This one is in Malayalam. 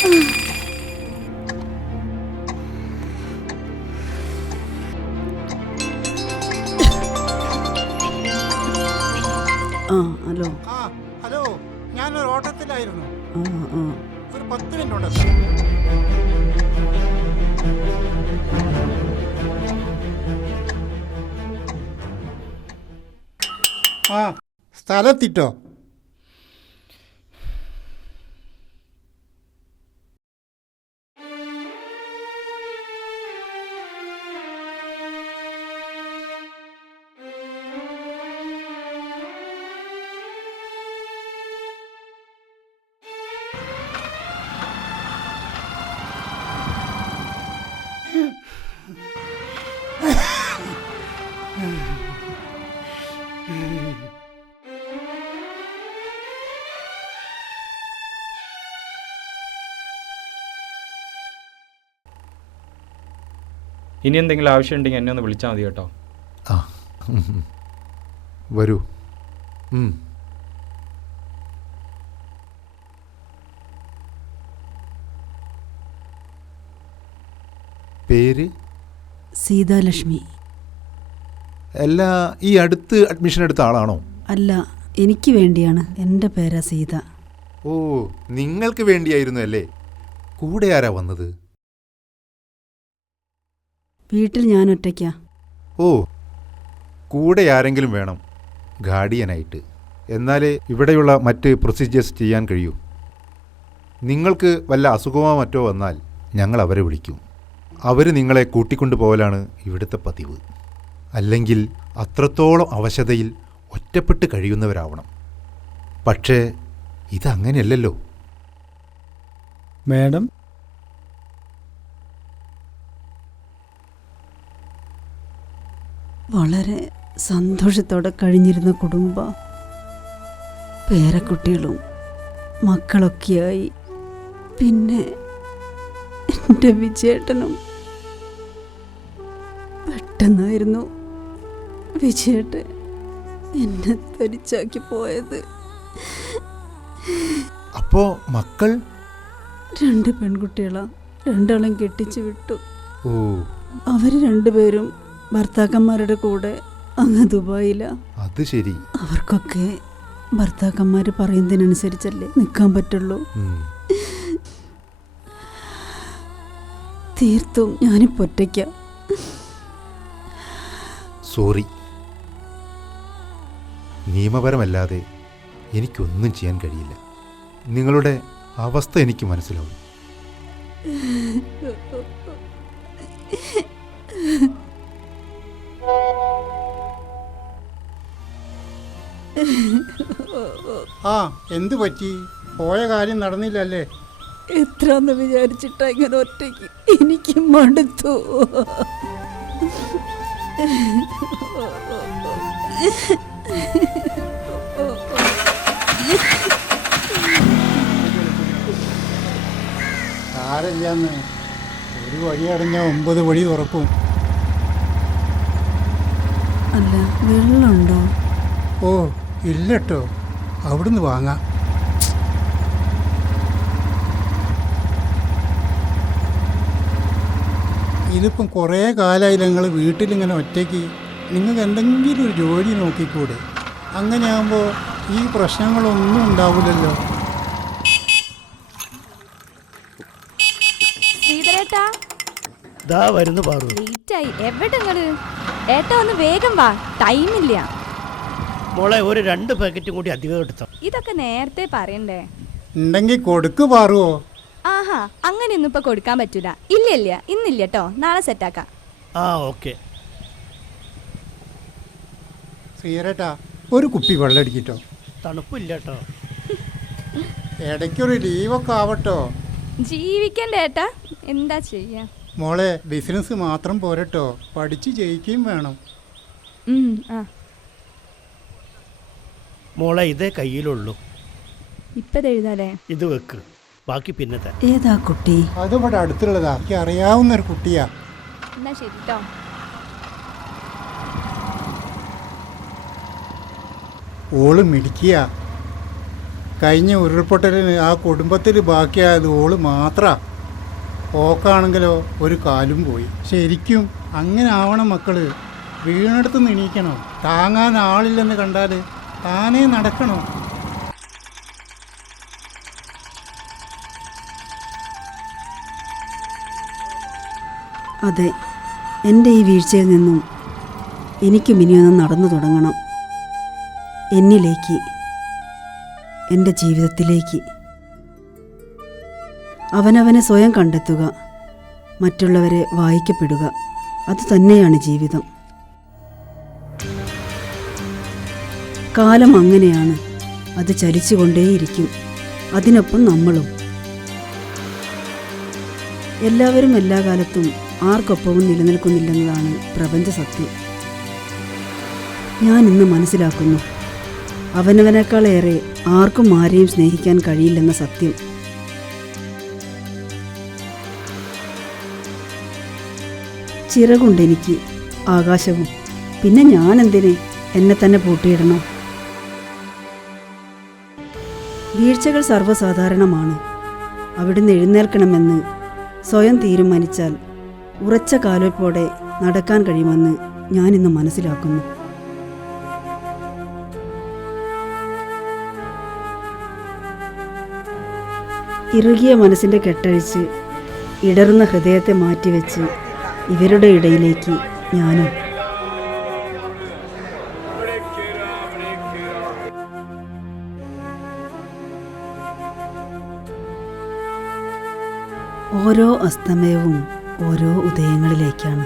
ഹലോ. ഹലോ, ഞാനൊരു ഓട്ടത്തിലായിരുന്നു. ഒരു 10 മിനിറ്റ് ഉണ്ട്. സ്ഥലത്തിട്ടോ? ഇനി എന്തെങ്കിലും ആവശ്യമുണ്ടെങ്കിൽ എന്നെ ഒന്ന് വിളിച്ചാൽ മതി കേട്ടോ. ആ വരൂ. പേര്? സീതാലക്ഷ്മി. അല്ല, ഈ അടുത്ത് അഡ്മിഷൻ എടുത്ത ആളാണോ? അല്ല, എനിക്ക് വേണ്ടിയാണ്. എൻ്റെ പേരാ സീത. ഓ, നിങ്ങൾക്ക് വേണ്ടിയായിരുന്നു അല്ലേ? കൂടെ ആരാ വന്നത്? വീട്ടിൽ ഞാൻ ഒറ്റയ്ക്കാ. ഓ, കൂടെ ആരെങ്കിലും വേണം ഗാർഡിയനായിട്ട്. എന്നാലേ ഇവിടെയുള്ള മറ്റ് പ്രൊസീജിയേഴ്സ് ചെയ്യാൻ കഴിയൂ. നിങ്ങൾക്ക് വല്ല അസുഖമോ മറ്റോ വന്നാൽ ഞങ്ങൾ അവരെ വിളിക്കും. അവർ നിങ്ങളെ കൂട്ടിക്കൊണ്ടു പോകലാണ് ഇവിടുത്തെ പതിവ്. അല്ലെങ്കിൽ അത്രത്തോളം അവശതയിൽ ഒറ്റപ്പെട്ട് കഴിയുന്നവരാവണം. പക്ഷേ ഇതങ്ങനെയല്ലല്ലോ. മാഡം, വളരെ സന്തോഷത്തോടെ കഴിഞ്ഞിരുന്ന കുടുംബം, പേരക്കുട്ടികളും മക്കളൊക്കെയായി. പിന്നെ എൻ്റെ വിജയേട്ടനും. പെട്ടെന്നായിരുന്നു വിജയേട്ടൻ എന്നെ തരിച്ചാക്കി പോയത്. അപ്പോ മക്കൾ? 2 പെൺകുട്ടികളാ. 2 കെട്ടിച്ചു വിട്ടു. ഓ, അവർ 2 പേരും ഭർത്താക്കന്മാരുടെ കൂടെ അങ്ങ് ദുബായിലാ. അത് ശരി. അവർക്കൊക്കെ ഭർത്താക്കന്മാർ പറയുന്നതിനനുസരിച്ചല്ലേ നിൽക്കാൻ പറ്റുള്ളൂ. തീർത്തും ഞാനിപ്പോൾ ഒറ്റയ്ക്ക. സോറി. നിയമപരമല്ലാതെ എനിക്കൊന്നും ചെയ്യാൻ കഴിയില്ല. നിങ്ങളുടെ അവസ്ഥ എനിക്ക് മനസ്സിലാവും. എന്തു പറ്റി? പോയ കാര്യം നടന്നില്ലല്ലേ? എത്രന്ന് വിചാരിച്ചിട്ടാ ഇങ്ങനെ ഒറ്റയ്ക്ക്? എനിക്ക് മടുത്തു. ആരല്ലാന്ന് ഒരു വഴി അടഞ്ഞ 9 വഴി തുറക്കും. അല്ല, വെള്ളമുണ്ടോ? ഓ ഇല്ലട്ടോ, അവിടുന്ന് വാങ്ങാം. ഇതിപ്പം കുറേ കാലമായി നിങ്ങൾ വീട്ടിലിങ്ങനെ ഒറ്റയ്ക്ക്. നിങ്ങൾക്ക് എന്തെങ്കിലും ഒരു ജോലി നോക്കിക്കൂടെ? അങ്ങനെയാകുമ്പോൾ ഈ പ്രശ്നങ്ങളൊന്നും ഉണ്ടാവില്ലല്ലോ. ഏട്ടാ ഒന്ന് വേഗം വാ, ടൈമില്ല. മോളെ ഒരു 2 പാക്കറ്റും കൂടി അധികം എടുത്തോ. ഇതൊക്കെ നേരത്തെ പറയണ്ടേ? ഉണ്ടെങ്കിൽ കൊടുക്ക് പാറുവോ? ആഹാ, അങ്ങനെയൊന്നും ഇപ്പൊ കൊടുക്കാൻ പറ്റൂല. ഇല്ല ഇന്നില്ല കേട്ടോ, നാളെ സെറ്റാക്കാം. ആ ഓക്കെ. ശ്രീരേട്ടാ, ഒരു കുപ്പി വെള്ളം അടിക്കട്ടോ. തണുപ്പില്ല കേട്ടോ. ഇടയ്ക്കൊരു ലീവൊക്കെ ആവട്ടോ. ജീവിക്കണ്ടേ ഏട്ടാ, എന്താ ചെയ്യാ? മോളെ, ബിസിനസ് മാത്രം പോരട്ടോ, പഠിച്ച് ജയിക്കുകയും വേണം. മോളെ ഇതേ കയ്യിലുള്ളൂ. ഇപ്പത് എഴുതാലേ? ഇത് വെക്ക്, ബാക്കി പിന്നെ തരാം. ഏതാ കുട്ടി? അത് ഇവിടെ അടുത്തുള്ളതാ, എനിക്ക് അറിയാവുന്ന ഒരു കുട്ടിയാ. എന്നാ ശരി കേട്ടോ. ഓള് മിടിക്കുക. കഴിഞ്ഞ ഉരുൾപൊട്ടലിന് ആ കുടുംബത്തിൽ ബാക്കിയായത് ഓള് മാത്രമാണ്. ഓക്കാണെങ്കിലോ ഒരു കാലും പോയി. ശരിക്കും അങ്ങനെ ആവണം മക്കള്. വീണെടുത്ത് എണീക്കണം. താങ്ങാൻ ആളില്ലെന്ന് കണ്ടാൽ താനേ നടക്കണം. അതെ, എൻ്റെ ഈ വീഴ്ചയിൽ നിന്നും എനിക്കും ഇനിയൊന്ന് നടന്നു തുടങ്ങണം. എന്നിലേക്ക്, എൻ്റെ ജീവിതത്തിലേക്ക്. അവനവനെ സ്വയം കണ്ടെത്തുക, മറ്റുള്ളവരെ വായിക്കപ്പെടുക, അതുതന്നെയാണ് ജീവിതം. കാലം അങ്ങനെയാണ്, അത് ചലിച്ചുകൊണ്ടേയിരിക്കും. അതിനൊപ്പം നമ്മളും. എല്ലാവരും എല്ലാ കാലത്തും ആർക്കൊപ്പവും നിലനിൽക്കുന്നില്ലെന്നതാണ് പ്രപഞ്ച സത്യം. ഞാൻ ഇന്ന് മനസ്സിലാക്കുന്നു, അവനവനേക്കാളേറെ ആർക്കും ആരെയും സ്നേഹിക്കാൻ കഴിയില്ലെന്ന സത്യം. ചിറകുണ്ടെനിക്ക്, ആകാശവും. പിന്നെ ഞാനെന്തിന് എന്നെ തന്നെ പൂട്ടിയിടണം? വീഴ്ചകൾ സർവ്വസാധാരണമാണ്. അവിടുന്ന് എഴുന്നേൽക്കണമെന്ന് സ്വയം തീരുമാനിച്ചാൽ ഉറച്ച കാൽവെപ്പോടെ നടക്കാൻ കഴിയുമെന്ന് ഞാനിന്ന് മനസ്സിലാക്കുന്നു. ഇറുകിയ മനസ്സിൻ്റെ കെട്ടഴിച്ച് ഇടറുന്ന ഹൃദയത്തെ മാറ്റിവെച്ച് ഇവരുടെ ഇടയിലേക്ക് ഞാനും. ഓരോ അസ്തമയവും ഓരോ ഉദയങ്ങളിലേക്കാണ്.